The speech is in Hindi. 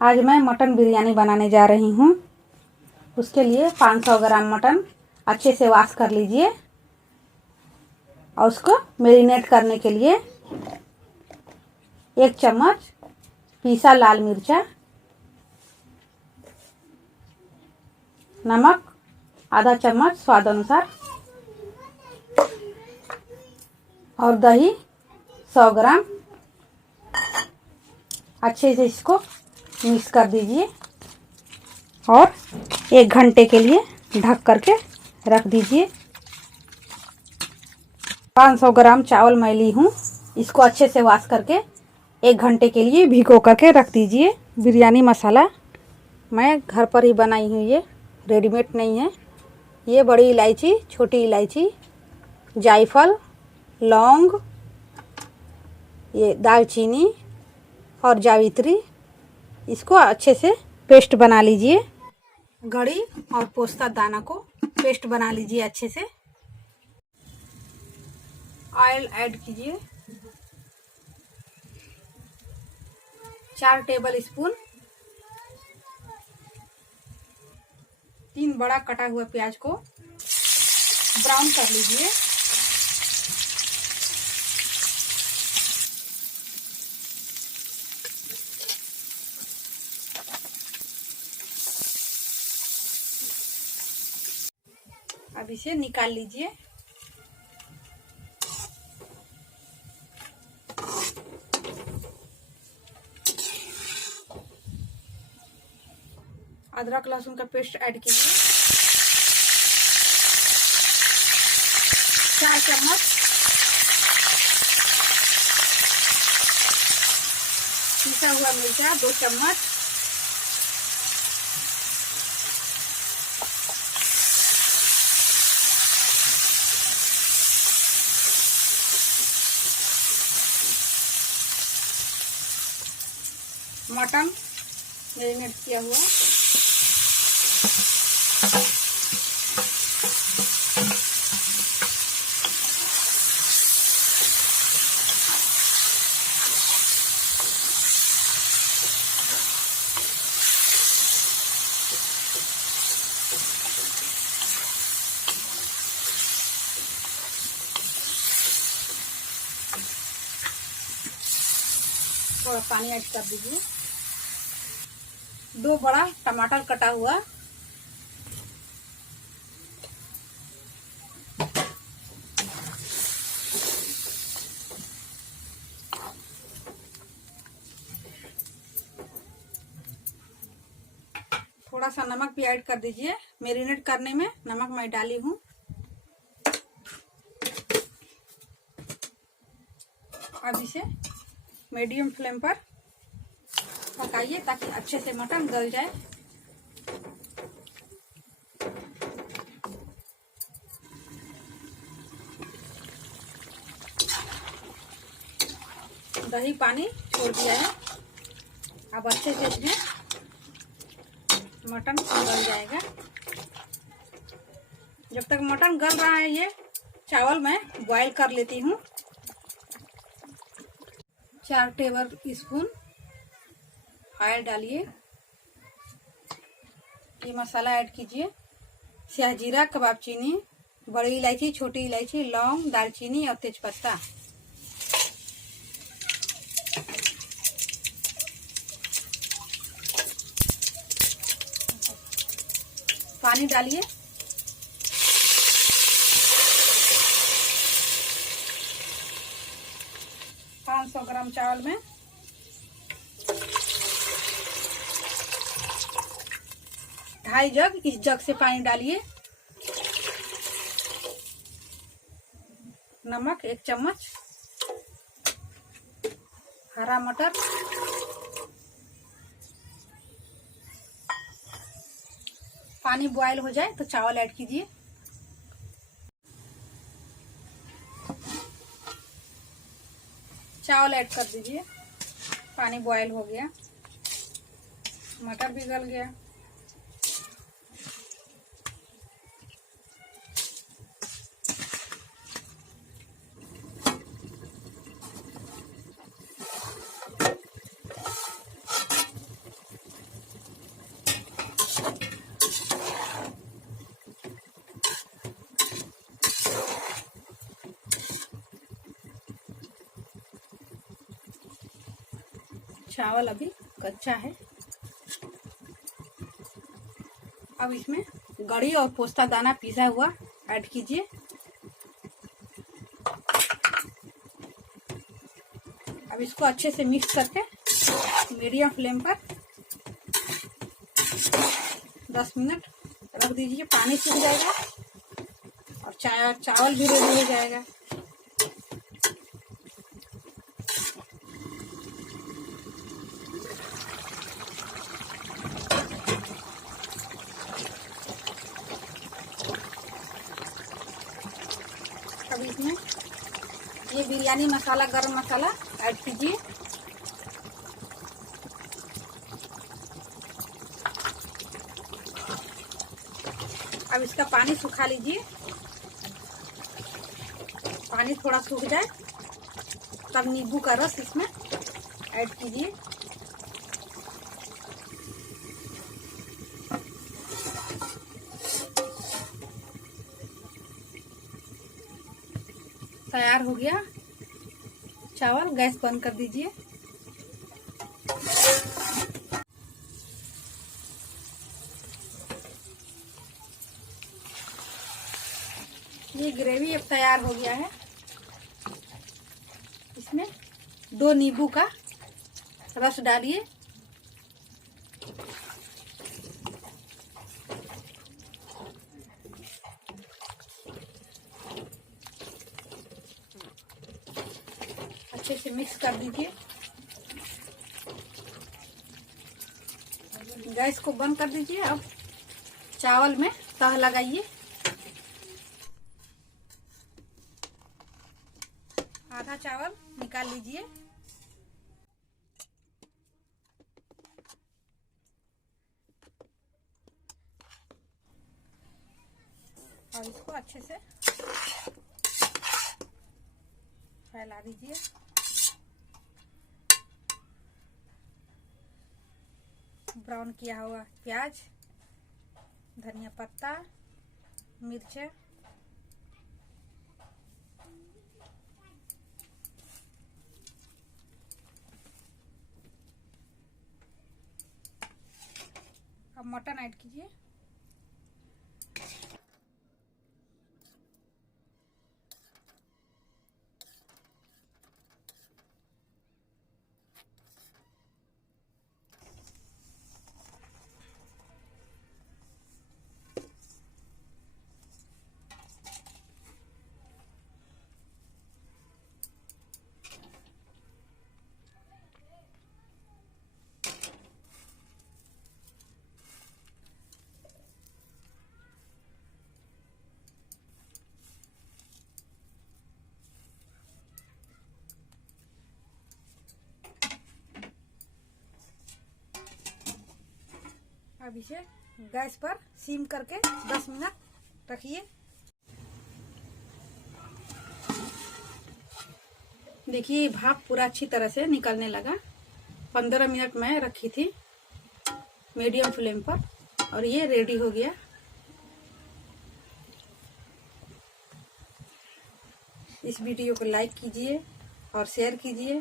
आज मैं मटन बिरयानी बनाने जा रही हूँ। उसके लिए 500 ग्राम मटन अच्छे से वॉश कर लीजिए और उसको मैरिनेट करने के लिए 1 चम्मच पीसा लाल मिर्चा, नमक आधा चम्मच स्वाद अनुसार और दही 100 ग्राम। अच्छे से इसको मिक्स कर दीजिए और 1 घंटे के लिए ढक करके रख दीजिए। 500 ग्राम चावल मैं ली हूँ, इसको अच्छे से वॉश करके 1 घंटे के लिए भिगो करके रख दीजिए। बिरयानी मसाला मैं घर पर ही बनाई हूँ, ये रेडीमेड नहीं है। ये बड़ी इलायची, छोटी इलायची, जायफल, लौंग, ये दालचीनी और जावित्री, इसको अच्छे से पेस्ट बना लीजिए। घड़ी और पोस्ता दाना को पेस्ट बना लीजिए अच्छे से। ऑयल ऐड कीजिए 4 टेबल स्पून। 3 बड़ा कटा हुआ प्याज को ब्राउन कर लीजिए। अब इसे निकाल लीजिए। अदरक लहसुन का पेस्ट ऐड कीजिए 4 चम्मच। पिसा हुआ मिर्चा 2 चम्मच। मटन मैरिनेट किया हुआ, थोड़ा पानी ऐड कर दीजिए। 2 बड़ा टमाटर कटा हुआ, थोड़ा सा नमक भी ऐड कर दीजिए। मैरिनेट करने में नमक मैं डाली हूँ। अब इसे मीडियम फ्लेम पर पकाइए ताकि अच्छे से मटन गल जाए। दही पानी छोड़ दिया है, अब अच्छे से इसमें मटन गल जाएगा। जब तक मटन गल रहा है, ये चावल मैं बॉईल कर लेती हूँ। 4 टेबल स्पून ऑयल डालिए। ये मसाला ऐड कीजिए। शाहजीरा, कबाब चीनी, बड़ी इलायची, छोटी इलायची, लौंग, दालचीनी और तेजपत्ता। पानी डालिए। पाँच 500 ग्राम चावल में 2.5 जग, इस जग से पानी डालिए। नमक 1 चम्मच, हरा मटर, पानी बॉयल हो जाए तो चावल ऐड कीजिए। चावल ऐड कर दीजिए। पानी बॉयल हो गया, मटर भी गल गया। चावल अभी कच्चा है। अब इसमें गड़ी और पोस्ता दाना पिसा हुआ ऐड कीजिए। अब इसको अच्छे से मिक्स करके मीडियम फ्लेम पर 10 मिनट रख दीजिए। पानी सूख जाएगा और चावल भी रेडी हो जाएगा। अब इसमें ये बिरयानी मसाला, गरम मसाला ऐड कीजिए। अब इसका पानी सुखा लीजिए। पानी थोड़ा सूख जाए तब नींबू का रस इसमें ऐड कीजिए। तैयार हो गया चावल। गैस बंद कर दीजिए। ये ग्रेवी अब तैयार हो गया है। इसमें 2 नींबू का रस डालिए। अच्छे से मिक्स कर दीजिए। गैस को बंद कर दीजिए। अब चावल में तह लगाइए। आधा चावल निकाल लीजिए। और इसको अच्छे से फैला दीजिए। ब्राउन किया हुआ प्याज, धनिया पत्ता, मिर्च, अब मटन ऐड कीजिए। अब इसे गैस पर सिम करके 10 मिनट रखिए। देखिए भाप पूरा अच्छी तरह से निकलने लगा। 15 मिनट मैं रखी थी मीडियम फ्लेम पर और ये रेडी हो गया। इस वीडियो को लाइक कीजिए और शेयर कीजिए।